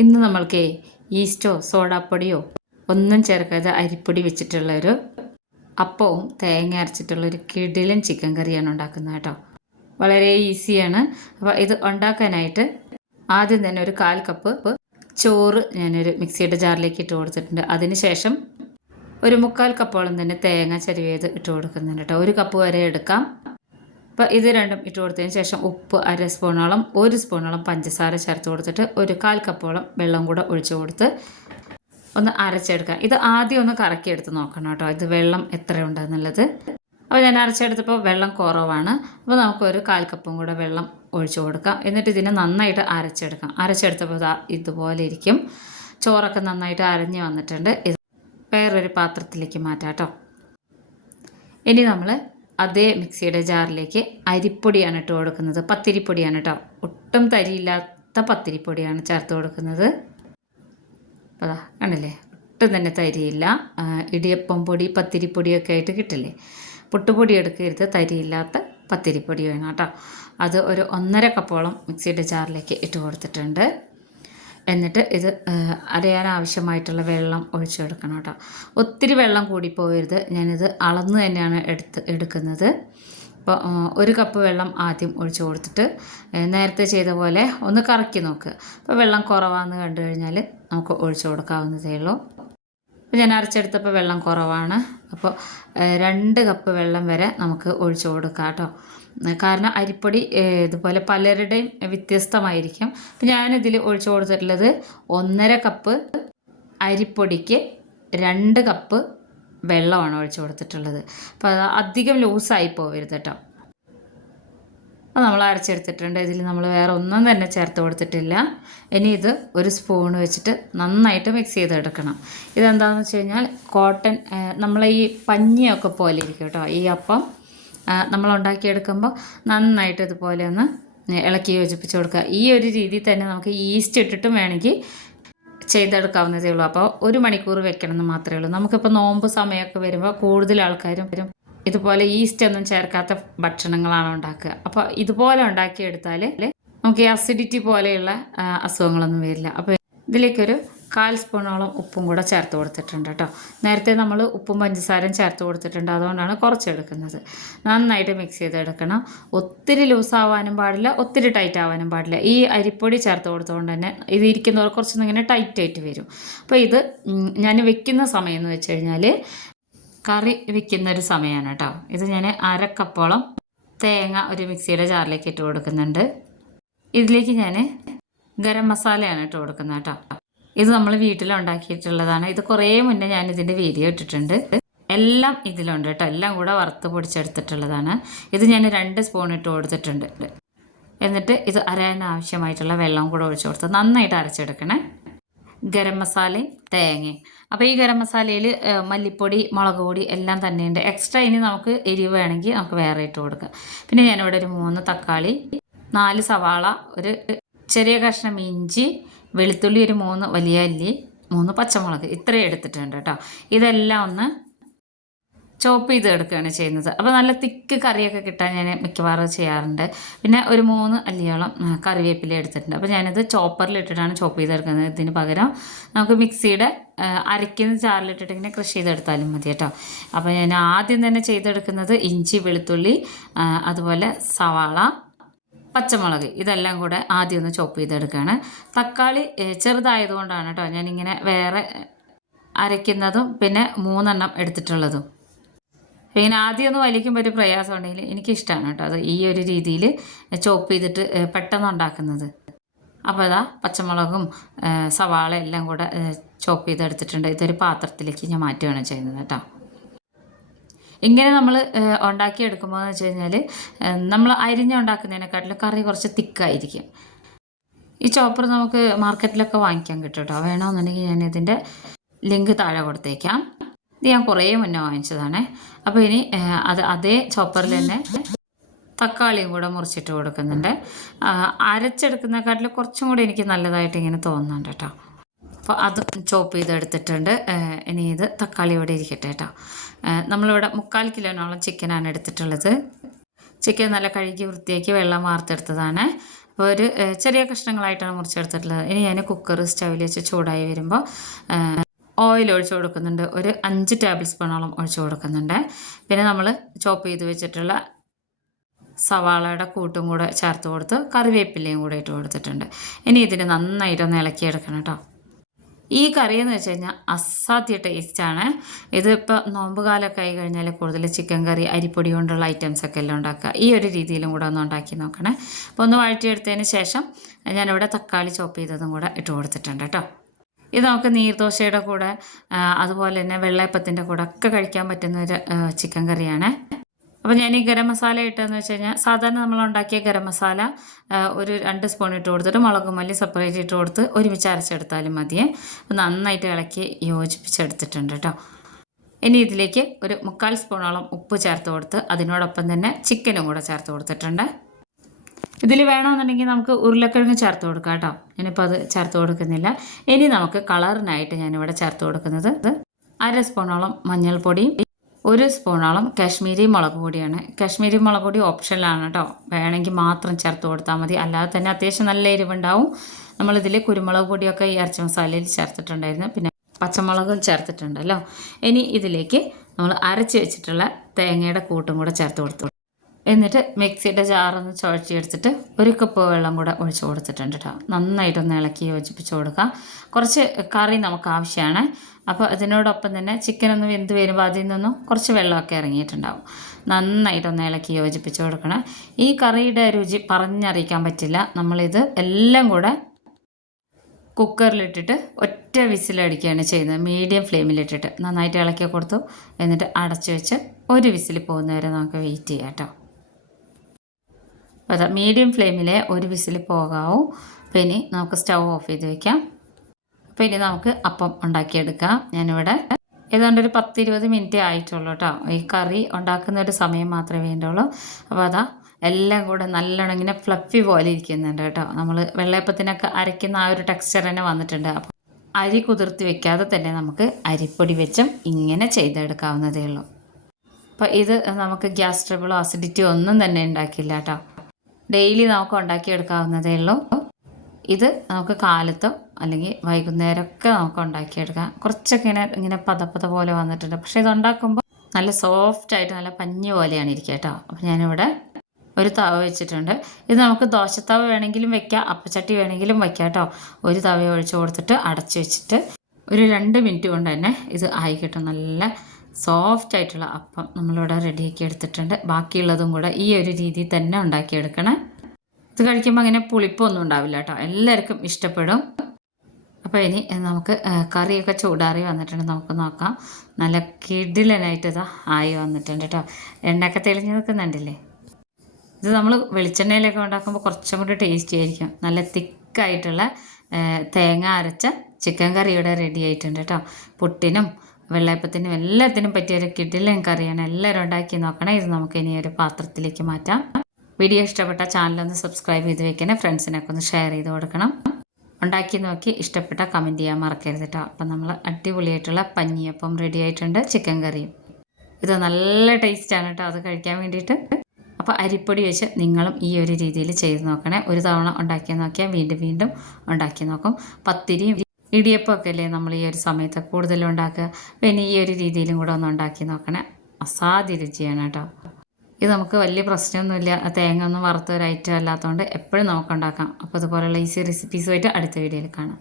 ഇന്ന് നമ്മൾക്ക് ഈസ്റ്റോ സോഡാപ്പൊടിയോ ഒന്നും ചേർക്കാതെ അരിപ്പൊടി വെച്ചിട്ടുള്ള ഒരു അപ്പവും തേങ്ങ അരച്ചിട്ടുള്ള ഒരു കിടിലൻ ചിക്കൻ കറിയാണ് ഉണ്ടാക്കുന്നത് കേട്ടോ. വളരെ ഈസിയാണ്. അപ്പോൾ ഇത് ഉണ്ടാക്കാനായിട്ട് ആദ്യം തന്നെ ഒരു കാൽ കപ്പ് ചോറ് ഞാനൊരു മിക്സിയുടെ ജാറിലേക്ക് ഇട്ട് കൊടുത്തിട്ടുണ്ട്. അതിന് ശേഷം ഒരു മുക്കാൽ കപ്പോളം തന്നെ തേങ്ങ ചരുവേത് ഇട്ട് കൊടുക്കുന്നുണ്ട് കേട്ടോ. ഒരു കപ്പ് വരെ എടുക്കാം. അപ്പോൾ ഇത് രണ്ടും ഇട്ട് കൊടുത്തതിന് ശേഷം ഉപ്പ് അര സ്പൂണോളം ഒരു സ്പൂണോളം പഞ്ചസാര ചേർത്ത് കൊടുത്തിട്ട് ഒരു കാൽ കപ്പോളം വെള്ളം കൂടെ ഒഴിച്ചു കൊടുത്ത് ഒന്ന് അരച്ചെടുക്കുക. ഇത് ആദ്യം ഒന്ന് കറക്കിയെടുത്ത് നോക്കണം കേട്ടോ. ഇത് വെള്ളം എത്രയുണ്ടെന്നുള്ളത് അപ്പോൾ ഞാൻ അരച്ചെടുത്തപ്പോൾ വെള്ളം കുറവാണ്. അപ്പോൾ നമുക്ക് നമുക്കൊരു കാൽ കപ്പും കൂടെ വെള്ളം ഒഴിച്ചു കൊടുക്കാം. എന്നിട്ട് ഇതിനെ നന്നായിട്ട് അരച്ചെടുക്കാം. അരച്ചെടുത്തപ്പോൾ ഇതുപോലെ ഇരിക്കും. ചോറൊക്കെ നന്നായിട്ട് അരഞ്ഞ് വന്നിട്ടുണ്ട്. ഇത് വേറൊരു പാത്രത്തിലേക്ക് മാറ്റാം കേട്ടോ. ഇനി നമ്മൾ അതേ മിക്സിയുടെ ജാറിലേക്ക് അരിപ്പൊടിയാണ് ഇട്ട് കൊടുക്കുന്നത്. പത്തിരിപ്പൊടിയാണ് കേട്ടോ ഒട്ടും തരിയില്ലാത്ത പത്തിരിപ്പൊടിയാണ് ചേർത്ത് കൊടുക്കുന്നത്. അതാ കണ്ടില്ലേ? ഒട്ടും തന്നെ തരിയില്ല. ഇടിയപ്പം പൊടി പത്തിരിപ്പൊടിയൊക്കെ ആയിട്ട് കിട്ടില്ലേ? പുട്ടുപൊടി എടുക്കരുത്. തരിയില്ലാത്ത പത്തിരിപ്പൊടി വേണം കേട്ടോ അത് ഒരു ഒന്നര കപ്പോളം മിക്സിയുടെ ജാറിലേക്ക് ഇട്ട് കൊടുത്തിട്ടുണ്ട്. എന്നിട്ട് ഇത് അരയാൻ ആവശ്യമായിട്ടുള്ള വെള്ളം ഒഴിച്ചു കൊടുക്കണം കേട്ടോ. ഒത്തിരി വെള്ളം കൂടി പോകരുത് ഞാനിത് അളന്ന് തന്നെയാണ് എടുത്ത് എടുക്കുന്നത്. അപ്പോൾ ഒരു കപ്പ് വെള്ളം ആദ്യം ഒഴിച്ചു കൊടുത്തിട്ട് നേരത്തെ ചെയ്ത പോലെ ഒന്ന് കറക്കി നോക്ക്. അപ്പോൾ വെള്ളം കുറവാണെന്ന് കണ്ടു കഴിഞ്ഞാൽ നമുക്ക് ഒഴിച്ചു കൊടുക്കാവുന്നതേ ഉള്ളൂ. അപ്പോൾ ഞാൻ അരച്ചെടുത്തപ്പോൾ വെള്ളം കുറവാണ്. അപ്പോൾ രണ്ട് കപ്പ് വെള്ളം വരെ നമുക്ക് ഒഴിച്ചു കൊടുക്കാം കേട്ടോ. കാരണം അരിപ്പൊടി ഇതുപോലെ പലരുടെയും വ്യത്യസ്തമായിരിക്കും. അപ്പം ഞാനിതിൽ ഒഴിച്ചു കൊടുത്തിട്ടുള്ളത് ഒന്നര കപ്പ് അരിപ്പൊടിക്ക് രണ്ട് കപ്പ് വെള്ളമാണ് ഒഴിച്ചു കൊടുത്തിട്ടുള്ളത്. അപ്പോൾ അധികം ലൂസായി പോകരുത് കേട്ടോ. അത് നമ്മൾ അരച്ചെടുത്തിട്ടുണ്ട്. ഇതിൽ നമ്മൾ വേറെ ഒന്നും തന്നെ ചേർത്ത് കൊടുത്തിട്ടില്ല. ഇനി ഇത് ഒരു സ്പൂൺ വെച്ചിട്ട് നന്നായിട്ട് മിക്സ് ചെയ്തെടുക്കണം. ഇതെന്താണെന്ന് വെച്ച് കഴിഞ്ഞാൽ കോട്ടൺ നമ്മളെ ഈ പഞ്ഞിയൊക്കെ പോലെ ഇരിക്കും കേട്ടോ. ഈ അപ്പം നമ്മൾ ഉണ്ടാക്കിയെടുക്കുമ്പോൾ നന്നായിട്ട് ഇതുപോലെ ഒന്ന് ഇളക്കി യോജിപ്പിച്ച് കൊടുക്കുക. ഈ ഒരു രീതിയിൽ തന്നെ നമുക്ക് ഈസ്റ്റ് ഇട്ടിട്ടും വേണമെങ്കിൽ ചെയ്തെടുക്കാവുന്നതേ ഉള്ളൂ. അപ്പോൾ ഒരു മണിക്കൂർ വെക്കണം എന്ന് മാത്രമേ ഉള്ളൂ. നമുക്കിപ്പോൾ നോമ്പ് സമയമൊക്കെ വരുമ്പോൾ കൂടുതൽ ആൾക്കാരും വരും ഇതുപോലെ ഈസ്റ്റ് ഒന്നും ചേർക്കാത്ത ഭക്ഷണങ്ങളാണ് ഉണ്ടാക്കുക. അപ്പോൾ ഇതുപോലെ ഉണ്ടാക്കിയെടുത്താൽ നമുക്ക് ഈ അസിഡിറ്റി പോലെയുള്ള അസുഖങ്ങളൊന്നും വരില്ല. അപ്പോൾ ഇതിലേക്കൊരു കാൽ സ്പൂണോളം ഉപ്പും കൂടെ ചേർത്ത് കൊടുത്തിട്ടുണ്ട് കേട്ടോ നേരത്തെ നമ്മൾ ഉപ്പും പഞ്ചസാരയും ചേർത്ത് കൊടുത്തിട്ടുണ്ട്. അതുകൊണ്ടാണ് കുറച്ചെടുക്കുന്നത്. നന്നായിട്ട് മിക്സ് ചെയ്തെടുക്കണം. ഒത്തിരി ലൂസ് ആവാനും പാടില്ല ഒത്തിരി ടൈറ്റ് ആവാനും പാടില്ല. ഈ അരിപ്പൊടി ചേർത്ത് കൊടുത്തുകൊണ്ട് തന്നെ ഇത് ഇരിക്കുന്നവർ കുറച്ചൊന്നും ഇങ്ങനെ ടൈറ്റ് ആയിട്ട് വരും. അപ്പോൾ ഇത് ഞാൻ വെക്കുന്ന സമയം എന്ന് വെച്ച് കഴിഞ്ഞാൽ കറി വെക്കുന്ന ഒരു സമയമാണ് കേട്ടോ. ഇത് ഞാൻ അരക്കപ്പോളം തേങ്ങ ഒരു മിക്സിയുടെ ജാറിലേക്ക് ഇട്ട് കൊടുക്കുന്നുണ്ട്. ഇതിലേക്ക് ഞാൻ ഗരം മസാലയാണ് ഇട്ട് കൊടുക്കുന്നത് കേട്ടോ. ഇത് നമ്മൾ വീട്ടിലുണ്ടാക്കിയിട്ടുള്ളതാണ് ഇത് കുറേ മുന്നേ ഞാൻ ഇതിന്റെ വീഡിയോ ഇട്ടിട്ടുണ്ട്. എല്ലാം ഇതിലുണ്ട് കേട്ടോ. എല്ലാം കൂടെ വറുത്ത് പൊടിച്ചെടുത്തിട്ടുള്ളതാണ്. ഇത് ഞാൻ രണ്ട് സ്പൂൺ ഇട്ട് കൊടുത്തിട്ടുണ്ട്. എന്നിട്ട് ഇത് അരയാൻ ആവശ്യമായിട്ടുള്ള വെള്ളം കൂടെ ഒഴിച്ചു കൊടുത്ത് നന്നായിട്ട് അരച്ചെടുക്കണേ. ഗരം മസാലയും തേങ്ങയും. അപ്പോൾ ഈ ഗരം മസാലയിൽ മല്ലിപ്പൊടി മുളക് പൊടി എല്ലാം തന്നെയുണ്ട്. എക്സ്ട്രാ ഇനി നമുക്ക് എരിവ് വേണമെങ്കിൽ നമുക്ക് വേറെ ഇട്ട് കൊടുക്കാം. പിന്നെ ഞാനിവിടെ ഒരു മൂന്ന് തക്കാളി നാല് സവാള ഒരു ചെറിയ കഷ്ണം ഇഞ്ചി വെളുത്തുള്ളി ഒരു മൂന്ന് വലിയ അല്ലി മൂന്ന് പച്ചമുളക് ഇത്രയും എടുത്തിട്ടുണ്ട് കേട്ടോ. ഇതെല്ലാം ഒന്ന് ചോപ്പ് ചെയ്ത് എടുക്കുകയാണ് ചെയ്യുന്നത്. അപ്പോൾ നല്ല തിക്ക് കറിയൊക്കെ കിട്ടാൻ ഞാൻ മിക്കവാറും ചെയ്യാറുണ്ട്. പിന്നെ ഒരു മൂന്ന് അല്ലിയോളം കറിവേപ്പില എടുത്തിട്ടുണ്ട്. അപ്പോൾ ഞാനിത് ചോപ്പറിൽ ഇട്ടിട്ടാണ് ചോപ്പ് ചെയ്തെടുക്കുന്നത് ഇതിന് പകരം നമുക്ക് മിക്സിയുടെ അരയ്ക്കുന്ന ചാറിലിട്ടിട്ട് ഇങ്ങനെ ക്രഷ് ചെയ്തെടുത്താലും മതി കേട്ടോ. അപ്പോൾ ഞാൻ ആദ്യം തന്നെ ചെയ്തെടുക്കുന്നത് ഇഞ്ചി വെളുത്തുള്ളി അതുപോലെ സവാള പച്ചമുളക്. ഇതെല്ലാം കൂടെ ആദ്യം ഒന്ന് ചോപ്പ് ചെയ്തെടുക്കുകയാണ്. തക്കാളി ചെറുതായതുകൊണ്ടാണ് കേട്ടോ ഞാനിങ്ങനെ വേറെ അരയ്ക്കുന്നതും പിന്നെ മൂന്നെണ്ണം എടുത്തിട്ടുള്ളതും. പിന്നെ ആദ്യം ഒന്ന് വലിക്കുമ്പോൾ ഒരു പ്രയാസം ഉണ്ടെങ്കിൽ എനിക്കിഷ്ടമാണ് കേട്ടോ അത് ഈ ഒരു രീതിയിൽ ചോപ്പ് ചെയ്തിട്ട് പെട്ടെന്ന് ഉണ്ടാക്കുന്നത്. അപ്പോൾ അതാ പച്ചമുളകും സവാള എല്ലാം കൂടെ ചോപ്പ് ചെയ്തെടുത്തിട്ടുണ്ട്. ഇതൊരു പാത്രത്തിലേക്ക് ഞാൻ മാറ്റുകയാണ് ചെയ്യുന്നത് കേട്ടോ. ഇങ്ങനെ നമ്മൾ ഉണ്ടാക്കിയെടുക്കുമ്പോൾ എന്ന് വെച്ച് കഴിഞ്ഞാൽ നമ്മൾ അരിഞ്ഞുണ്ടാക്കുന്നതിനെക്കാട്ടിലും കറി കുറച്ച് തിക്കായിരിക്കും. ഈ ചോപ്പർ നമുക്ക് മാർക്കറ്റിലൊക്കെ വാങ്ങിക്കാൻ കിട്ടും കേട്ടോ. വേണമെന്നുണ്ടെങ്കിൽ ഞാൻ ഇതിന്റെ ലിങ്ക് താഴെ കൊടുത്തേക്കാം. ഇത് ഞാൻ കുറേ മുന്നേ വാങ്ങിച്ചതാണേ. അപ്പോൾ ഇനി അത് അതേ ചോപ്പറിൽ തന്നെ തക്കാളിയും കൂടെ മുറിച്ചിട്ട് കൊടുക്കുന്നുണ്ട്. അരച്ചെടുക്കുന്നതിനെക്കാട്ടിൽ കുറച്ചും കൂടി എനിക്ക് നല്ലതായിട്ട് ഇങ്ങനെ തോന്നുന്നുണ്ട് കേട്ടോ. അപ്പോൾ അത് ചോപ്പ് ചെയ്തെടുത്തിട്ടുണ്ട്. ഇനി ഇത് തക്കാളി ഇവിടെ ഇരിക്കട്ടെ കേട്ടോ. നമ്മളിവിടെ മുക്കാൽ കിലോനോളം ചിക്കനാണ് എടുത്തിട്ടുള്ളത്. ചിക്കൻ നല്ല കഴുകി വൃത്തിയാക്കി വെള്ളം വാർത്തെടുത്തതാണ്. അപ്പോൾ ഒരു ചെറിയ കഷ്ണങ്ങളായിട്ടാണ് മുറിച്ചെടുത്തിട്ടുള്ളത്. ഇനി ഞാൻ കുക്കർ സ്റ്റവിൽ വെച്ച് ചൂടായി വരുമ്പോൾ ഓയിൽ ഒഴിച്ചു കൊടുക്കുന്നുണ്ട്. ഒരു അഞ്ച് ടേബിൾ സ്പൂണോളം ഒഴിച്ചു കൊടുക്കുന്നുണ്ട്. പിന്നെ നമ്മൾ ചോപ്പ് ചെയ്ത് വെച്ചിട്ടുള്ള സവാളയുടെ കൂട്ടും കൂടെ ചേർത്ത് കൊടുത്ത് കറിവേപ്പിലയും കൂടെ ഇട്ട് കൊടുത്തിട്ടുണ്ട്. ഇനി ഇതിന് നന്നായിട്ടൊന്ന് ഇളക്കിയെടുക്കണം കേട്ടോ. ഈ കറി എന്ന് വെച്ച് കഴിഞ്ഞാൽ അസാധ്യ ടേസ്റ്റാണ് ഇതിപ്പോൾ നോമ്പ് കാലമൊക്കെ ആയി കഴിഞ്ഞാൽ കൂടുതൽ ചിക്കൻ കറി അരിപ്പൊടി കൊണ്ടുള്ള ഐറ്റംസ് ഒക്കെ എല്ലാം ഉണ്ടാക്കുക. ഈ ഒരു രീതിയിലും കൂടെ ഒന്ന് ഉണ്ടാക്കി നോക്കണേ. അപ്പോൾ ഒന്ന് വഴറ്റിയെടുത്തതിന് ശേഷം ഞാനിവിടെ തക്കാളി ചോപ്പ് ചെയ്തതും കൂടെ ഇട്ട് കൊടുത്തിട്ടുണ്ട് കേട്ടോ. ഇത് നമുക്ക് നീർദോശയുടെ കൂടെ അതുപോലെ തന്നെ വെള്ളയപ്പത്തിന്റെ കൂടെ ഒക്കെ കഴിക്കാൻ പറ്റുന്ന ഒരു ചിക്കൻ കറിയാണ്. അപ്പോൾ ഞാൻ ഈ ഗരം മസാല ഇട്ടതെന്ന് വെച്ച് കഴിഞ്ഞാൽ സാധാരണ നമ്മൾ ഉണ്ടാക്കിയ ഗരം മസാല ഒരു രണ്ട് സ്പൂൺ ഇട്ട് കൊടുത്തിട്ട് മുളക് മല്ലി സെപ്പറേറ്റ് ഇട്ട് കൊടുത്ത് ഒരുമിച്ച് അരച്ചെടുത്താലും മതിയേ. നന്നായിട്ട് ഇളക്കി യോജിപ്പിച്ചെടുത്തിട്ടുണ്ട് കേട്ടോ ഇനി ഇതിലേക്ക് ഒരു മുക്കാൽ സ്പൂണോളം ഉപ്പ് ചേർത്ത് കൊടുത്ത് അതിനോടൊപ്പം തന്നെ ചിക്കനും കൂടെ ചേർത്ത് കൊടുത്തിട്ടുണ്ട്. ഇതിൽ വേണമെന്നുണ്ടെങ്കിൽ നമുക്ക് ഉരുളക്കിഴങ്ങ് ചേർത്ത് കൊടുക്കാം കേട്ടോ. ഞാനിപ്പോൾ അത് ചേർത്ത് കൊടുക്കുന്നില്ല. ഇനി നമുക്ക് കളറിനായിട്ട് ഞാനിവിടെ ചേർത്ത് കൊടുക്കുന്നത് അര സ്പൂണോളം മഞ്ഞൾപ്പൊടിയും ഒരു സ്പൂണോളം കാശ്മീരി മുളക് പൊടിയാണ്. കാശ്മീരി മുളക് പൊടി ഓപ്ഷനിലാണ് കേട്ടോ. വേണമെങ്കിൽ മാത്രം ചേർത്ത് കൊടുത്താൽ മതി. അല്ലാതെ തന്നെ അത്യാവശ്യം നല്ല എരിവുണ്ടാവും. നമ്മളിതിൽ കുരുമുളക് പൊടിയൊക്കെ ഈ ഇറച്ചി മസാലയിൽ ചേർത്തിട്ടുണ്ടായിരുന്നു. പിന്നെ പച്ചമുളകും ചേർത്തിട്ടുണ്ടല്ലോ ഇനി ഇതിലേക്ക് നമ്മൾ അരച്ച് വെച്ചിട്ടുള്ള തേങ്ങയുടെ കൂട്ടും കൂടെ ചേർത്ത് കൊടുത്തു. എന്നിട്ട് മിക്സിയുടെ ജാറൊന്ന് ചുഴച്ചിയെടുത്തിട്ട് ഒരു കപ്പ് വെള്ളം കൂടെ ഒഴിച്ചു കൊടുത്തിട്ടുണ്ട് കേട്ടോ. നന്നായിട്ടൊന്ന് ഇളക്കി യോജിപ്പിച്ച് കൊടുക്കുക കുറച്ച് കറി നമുക്ക് ആവശ്യമാണ്. അപ്പോൾ അതിനോടൊപ്പം തന്നെ ചിക്കൻ ഒന്ന് വെന്ത് വരുമ്പോൾ അതിൽ നിന്നും കുറച്ച് വെള്ളമൊക്കെ ഇറങ്ങിയിട്ടുണ്ടാവും. നന്നായിട്ടൊന്ന് ഇളക്കി യോജിപ്പിച്ച് കൊടുക്കണം. ഈ കറിയുടെ രുചി പറഞ്ഞറിയിക്കാൻ പറ്റില്ല. നമ്മളിത് എല്ലാം കൂടെ കുക്കറിലിട്ടിട്ട് ഒറ്റ വിസിലടിക്കുകയാണ് ചെയ്യുന്നത്. മീഡിയം ഫ്ലെയിമിലിട്ടിട്ട് നന്നായിട്ട് ഇളക്കി കൊടുത്തു. എന്നിട്ട് അടച്ചു വെച്ച് ഒരു വിസിൽ പോകുന്നവരെ നമുക്ക് വെയിറ്റ് ചെയ്യാം കേട്ടോ. മീഡിയം ഫ്ലെയിമിലെ ഒരു വിസിൽ പോകാവൂ. അപ്പോൾ ഇനി നമുക്ക് സ്റ്റൗ ഓഫ് ചെയ്ത് വെക്കാം. അപ്പോൾ ഇനി നമുക്ക് അപ്പം ഉണ്ടാക്കിയെടുക്കാം. ഞാനിവിടെ ഏതാണ്ട് ഒരു പത്ത് ഇരുപത് മിനിറ്റ് ആയിട്ടുള്ളൂ കേട്ടോ ഈ കറി ഉണ്ടാക്കുന്ന ഒരു സമയം മാത്രമേ വേണ്ടുള്ളൂ. അപ്പോൾ അതാ എല്ലാം കൂടെ നല്ലോണം ഇങ്ങനെ ഫ്ലഫി പോലെ ഇരിക്കുന്നുണ്ട് കേട്ടോ നമ്മൾ വെള്ളയപ്പത്തിനൊക്കെ അരയ്ക്കുന്ന ആ ഒരു ടെക്സ്ചർ തന്നെ വന്നിട്ടുണ്ട്. അപ്പോൾ അരി കുതിർത്തി വെക്കാതെ തന്നെ നമുക്ക് അരിപ്പൊടി വെച്ചും ഇങ്ങനെ ചെയ്തെടുക്കാവുന്നതേ ഉള്ളൂ. അപ്പോൾ ഇത് നമുക്ക് ഗ്യാസ് ട്രബിളോ അസിഡിറ്റിയോ ഒന്നും തന്നെ ഉണ്ടാക്കില്ല കേട്ടോ ഡെയിലി നമുക്ക് ഉണ്ടാക്കിയെടുക്കാവുന്നതേ ഉള്ളൂ ഇത് നമുക്ക് കാലത്തോ അല്ലെങ്കിൽ വൈകുന്നേരമൊക്കെ നമുക്ക് ഉണ്ടാക്കിയെടുക്കാം. കുറച്ചൊക്കെ ഇങ്ങനെ ഇങ്ങനെ പതപ്പത പോലെ വന്നിട്ടുണ്ട്. പക്ഷേ ഇത് ഉണ്ടാക്കുമ്പോൾ നല്ല സോഫ്റ്റ് ആയിട്ട് നല്ല പഞ്ഞി പോലെയാണ് ഇരിക്കുക കേട്ടോ. അപ്പോൾ ഞാനിവിടെ ഒരു തവ വെച്ചിട്ടുണ്ട്. ഇത് നമുക്ക് ദോശത്തവ വേണമെങ്കിലും വെക്കാം. അപ്പച്ചട്ടി വേണമെങ്കിലും വെക്കാം കേട്ടോ. ഒരു തവ ഒഴിച്ചു കൊടുത്തിട്ട് അടച്ചു വെച്ചിട്ട് ഒരു രണ്ട് മിനിറ്റ് കൊണ്ട് തന്നെ ഇത് ആയി കിട്ടും. നല്ല സോഫ്റ്റ് ആയിട്ടുള്ള അപ്പം നമ്മളിവിടെ റെഡിയാക്കി എടുത്തിട്ടുണ്ട്. ബാക്കിയുള്ളതും കൂടെ ഈ ഒരു രീതിയിൽ തന്നെ ഉണ്ടാക്കിയെടുക്കണേ. ഇത് കഴിക്കുമ്പോൾ അങ്ങനെ പുളിപ്പൊന്നും ഉണ്ടാവില്ല കേട്ടോ. എല്ലാവർക്കും ഇഷ്ടപ്പെടും. അപ്പോൾ ഇനി നമുക്ക് കറിയൊക്കെ ചൂടാറി വന്നിട്ടുണ്ട്. നമുക്ക് നോക്കാം. നല്ല കിടിലനായിട്ട് ഇതാ ആയി വന്നിട്ടുണ്ട് കേട്ടോ. എണ്ണയൊക്കെ തെളിഞ്ഞ് നിൽക്കുന്നുണ്ടല്ലേ? ഇത് നമ്മൾ വെളിച്ചെണ്ണയിലൊക്കെ ഉണ്ടാക്കുമ്പോൾ കുറച്ചും കൂടി ടേസ്റ്റി ആയിരിക്കും. നല്ല തിക്കായിട്ടുള്ള തേങ്ങ അരച്ച ചിക്കൻ കറി ഇവിടെ റെഡി ആയിട്ടുണ്ട് കേട്ടോ. പുട്ടിനും വെള്ളയപ്പത്തിനും എല്ലാത്തിനും പറ്റിയ ഒരു കിടിലൻ കറിയാണ് എല്ലാവരും ഉണ്ടാക്കി നോക്കണം. ഇത് നമുക്ക് ഇനി ഒരു പാത്രത്തിലേക്ക് മാറ്റാം. വീഡിയോ ഇഷ്ടപ്പെട്ട ചാനലൊന്ന് സബ്സ്ക്രൈബ് ചെയ്ത് വെക്കണേ. ഫ്രണ്ട്സിനൊക്കെ ഒന്ന് ഷെയർ ചെയ്ത് കൊടുക്കണം. ഉണ്ടാക്കി നോക്കി ഇഷ്ടപ്പെട്ട കമന്റ് ചെയ്യാൻ മറക്കരുത് കേട്ടോ അപ്പം നമ്മൾ അടിപൊളിയായിട്ടുള്ള പഞ്ഞിയപ്പം റെഡി ആയിട്ടുണ്ട്. ചിക്കൻ കറിയും ഇത് നല്ല ടേസ്റ്റാണ് കേട്ടോ അത് കഴിക്കാൻ വേണ്ടിയിട്ട്. അപ്പോൾ അരിപ്പൊടി വെച്ച് നിങ്ങളും ഈ ഒരു രീതിയിൽ ചെയ്ത് നോക്കണേ. ഒരു തവണ ഉണ്ടാക്കി നോക്കിയാൽ വീണ്ടും വീണ്ടും ഉണ്ടാക്കി നോക്കും. പത്തിരിയും ഇടിയപ്പമൊക്കെ അല്ലേ നമ്മൾ ഈ ഒരു സമയത്ത് കൂടുതലും ഉണ്ടാക്കുക പിന്നെ ഈ ഒരു രീതിയിലും കൂടെ ഒന്ന് ഉണ്ടാക്കി നോക്കണേ. അസാധ്യ രുചിയാണ് കേട്ടോ. ഇത് നമുക്ക് വലിയ പ്രശ്നമൊന്നുമില്ല. തേങ്ങ ഒന്നും വറുത്ത ഒരു ഐറ്റം അല്ലാത്തതുകൊണ്ട് എപ്പോഴും നമുക്ക് ഉണ്ടാക്കാം. അപ്പോൾ അതുപോലെയുള്ള ഈസി റെസിപ്പീസുമായിട്ട് അടുത്ത വീഡിയോയിൽ കാണാം.